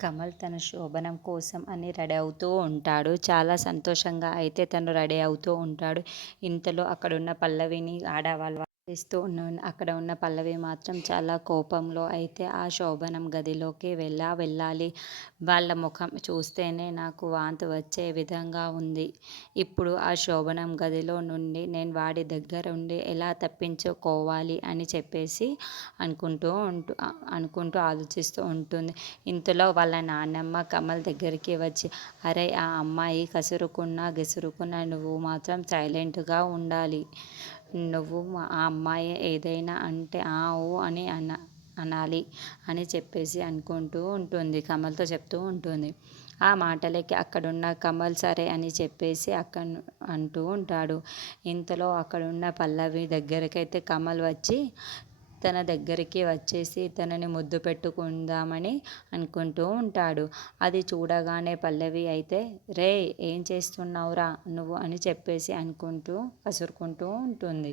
కమల్ తన శోభనం కోసం అని రెడీ అవుతూ ఉంటాడు. చాలా సంతోషంగా అయితే తను రెడీ అవుతూ ఉంటాడు. ఇంతలో అక్కడున్న పల్లవిని ఆడవాళ్ళు ఇస్తూ ఉన్నాను. అక్కడ ఉన్న పల్లవి మాత్రం చాలా కోపంలో అయితే ఆ శోభనం గదిలోకి వెళ్ళాలి. వాళ్ళ ముఖం చూస్తేనే నాకు వాంతి వచ్చే విధంగా ఉంది. ఇప్పుడు ఆ శోభనం గదిలో నుండి నేను వాడి దగ్గరుండి ఎలా తప్పించుకోవాలి అని చెప్పేసి అనుకుంటూ ఆలోచిస్తూ ఉంటుంది. ఇంతలో వాళ్ళ నాన్నమ్మ కమల్ దగ్గరికి వచ్చి, అరే ఆ అమ్మాయి కసురుకున్నా గిసురుకున్నా నువ్వు మాత్రం సైలెంట్గా ఉండాలి. నువ్వు ఆ అమ్మాయి ఏదైనా అంటే ఆ ఊ అని అనాలి అని చెప్పేసి అనుకుంటూ ఉంటుంది. కమల్తో చెప్తూ ఉంటుంది. ఆ మాటలకి అక్కడున్న కమల్ సరే అని చెప్పేసి అంటూ ఉంటాడు. ఇంతలో అక్కడున్న పల్లవి దగ్గరకైతే కమల్ వచ్చి తన దగ్గరికి వచ్చేసి తనని ముద్దు పెట్టుకుందామని అనుకుంటూ ఉంటాడు. అది చూడగానే పల్లవి అయితే, రేయ్ ఏం చేస్తున్నావురా నువ్వు అని చెప్పేసి కసురుకుంటూ ఉంటుంది.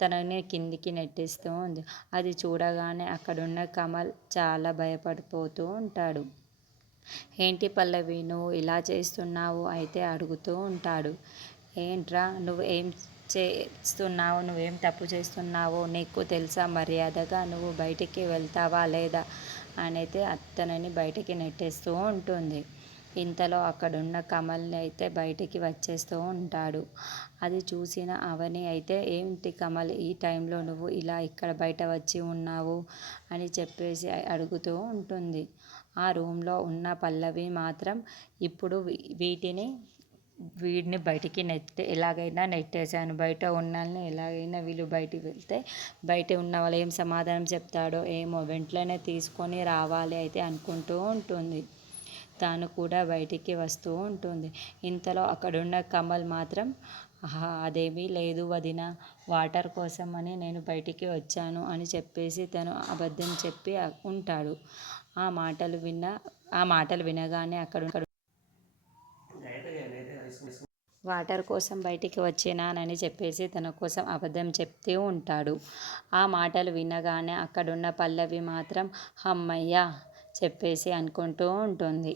తనని కిందికి నెట్టేస్తూ ఉంది. అది చూడగానే అక్కడున్న కమల్ చాలా భయపడిపోతూ ఉంటాడు. ఏంటి పల్లవి నువ్వు ఇలా చేస్తున్నావు అయితే అడుగుతూ ఉంటాడు. ఏంట్రా నువ్వు ఏం చేస్తున్నావు, నువ్వేం తప్పు చేస్తున్నావో నీకు తెలుసా, మర్యాదగా నువ్వు బయటికి వెళ్తావా లేదా అనైతే తనని బయటికి నెట్టేస్తూ ఉంటుంది. ఇంతలో అక్కడున్న కమల్ని అయితే బయటికి వచ్చేస్తూ ఉంటాడు. అది చూసిన అవని అయితే, ఏంటి కమల్ ఈ టైంలో నువ్వు ఇలా ఇక్కడ బయట వచ్చి ఉన్నావు అని చెప్పేసి అడుగుతూ ఉంటుంది. ఆ రూమ్లో ఉన్న పల్లవి మాత్రం ఇప్పుడు వీడిని బయటికి ఎలాగైనా నెట్టేశాను. బయట ఉన్నోళ్ళని ఎలాగైనా వీళ్ళు బయటికి వెళ్తే బయట ఉన్న వాళ్ళు ఏం సమాధానం చెప్తాడో ఏమో, వెంటనే తీసుకొని రావాలి అయితే అనుకుంటూ ఉంటుంది. తాను కూడా బయటికి వస్తూ ఉంటుంది. ఇంతలో అక్కడున్న కమల్ మాత్రం, అదేమీ లేదు వదినా, వాటర్ కోసమని నేను బయటికి వచ్చాను అని చెప్పేసి తను అబద్ధం చెప్పి ఉంటాడు. ఆ మాటలు వినగానే అక్కడ వాటర్ కోసం బయటికి వచ్చినానని చెప్పేసి తన కోసం అబద్ధం చెప్తూ ఉంటాడు. ఆ మాటలు వినగానే అక్కడున్న పల్లవి మాత్రం హమ్మయ్య చెప్పేసి అనుకుంటూ ఉంటుంది.